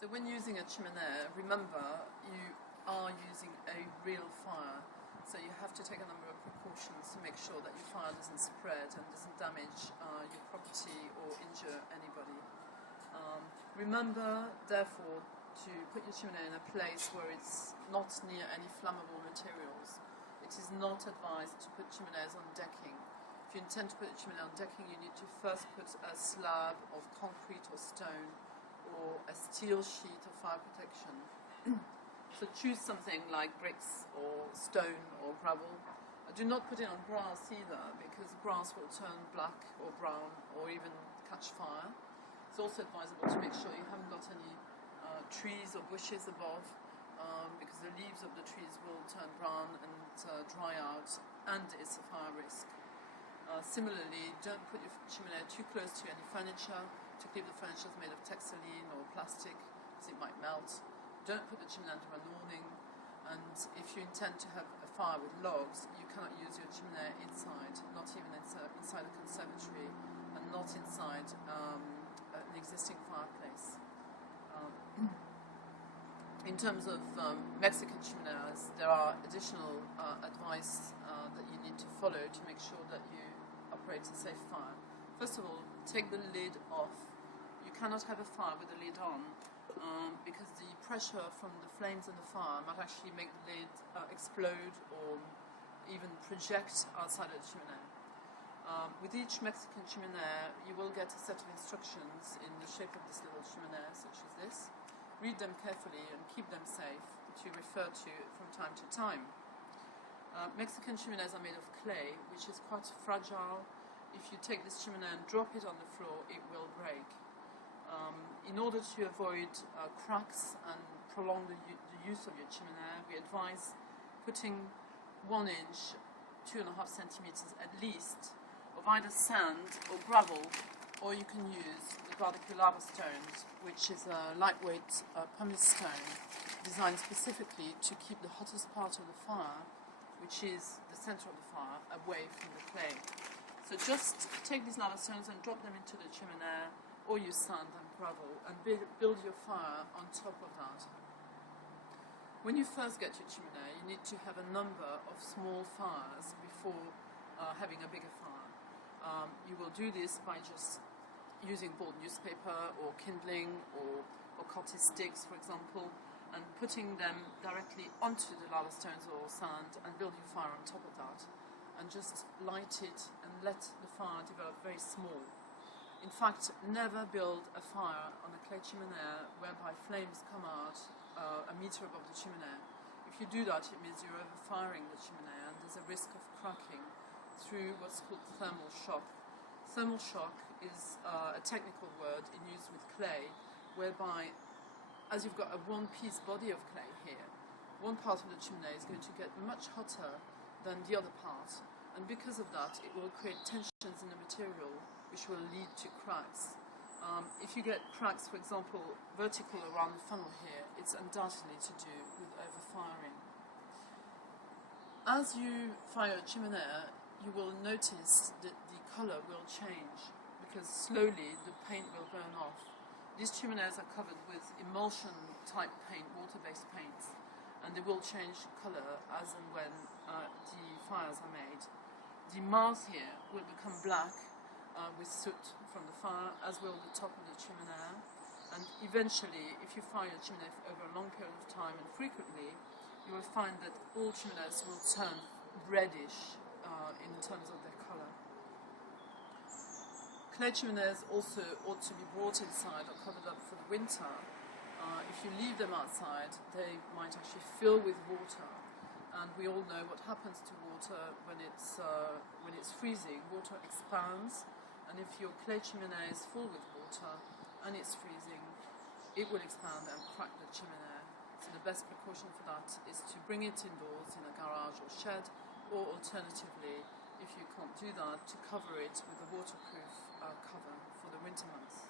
So when using a chimenea, remember you are using a real fire, so you have to take a number of precautions to make sure that your fire doesn't spread and doesn't damage your property or injure anybody. Remember, therefore, to put your chimenea in a place where it's not near any flammable materials. It is not advised to put chimeneas on decking. If you intend to put a chimenea on decking, you need to first put a slab of concrete or stone or a steel sheet of fire protection. So choose something like bricks or stone or gravel. Do not put it on grass either, because grass will turn black or brown or even catch fire. It's also advisable to make sure you haven't got any trees or bushes above, because the leaves of the trees will turn brown and dry out, and it's a fire risk. Similarly, don't put your chimenea too close to any furniture, particularly if the furniture is made of texline or plastic, because it might melt. Don't put the chimenea under an awning, and if you intend to have a fire with logs, you cannot use your chimenea inside, not even inside a conservatory, and not inside an existing fireplace. In terms of Mexican chimeneas, there are additional advice that you need to follow to make sure that you operate a safe fire. First of all, take the lid off. You cannot have a fire with the lid on because the pressure from the flames in the fire might actually make the lid explode or even project outside of the chimenea. With each Mexican chimenea, you will get a set of instructions in the shape of this little chimenea, such as this. Read them carefully and keep them safe to refer to from time to time. Mexican chimeneas are made of clay, which is quite fragile. If you take this chimenea and drop it on the floor, it will break. In order to avoid cracks and prolong the use of your chimenea, we advise putting 1 inch, 2.5 centimeters at least, of either sand or gravel, or you can use the barbecue lava stones, which is a lightweight pumice stone designed specifically to keep the hottest part of the fire, which is the center of the fire, away from the clay. So just take these lava stones and drop them into the chimenea, or use sand and gravel, and build your fire on top of that. When you first get your chimenea, you need to have a number of small fires before having a bigger fire. You will do this by just using board newspaper or kindling or cottage sticks, for example, and putting them directly onto the lava stones or sand and build your fire on top of that. And just light it and let the fire develop very small. In fact, never build a fire on a clay chimenea whereby flames come out a meter above the chimenea. If you do that, it means you're overfiring the chimenea, and there's a risk of cracking through what's called thermal shock. Thermal shock is a technical word in use with clay, whereby, as you've got a one-piece body of clay here, one part of the chimenea is going to get much hotter than the other part, and because of that, it will create tensions in the material, which will lead to cracks. If you get cracks, for example, vertical around the funnel here, it's undoubtedly to do with overfiring. As you fire a chimenea, you will notice that the color will change, because slowly the paint will burn off. These chimeneas are covered with emulsion-type paint, water-based paints, and they will change color as and when the fires are made. The mouth here will become black with soot from the fire, as will the top of the chimenea, and eventually, if you fire your chimenea over a long period of time and frequently, you will find that all chimeneas will turn reddish in terms of their color. Clay chimeneas also ought to be brought inside or covered up for the winter. If you leave them outside, they might actually fill with water, and we all know what happens to water when it's freezing. Water expands, and if your clay chimenea is full with water and it's freezing, it will expand and crack the chimenea. So the best precaution for that is to bring it indoors in a garage or shed, or alternatively, if you can't do that, to cover it with a waterproof cover for the winter months.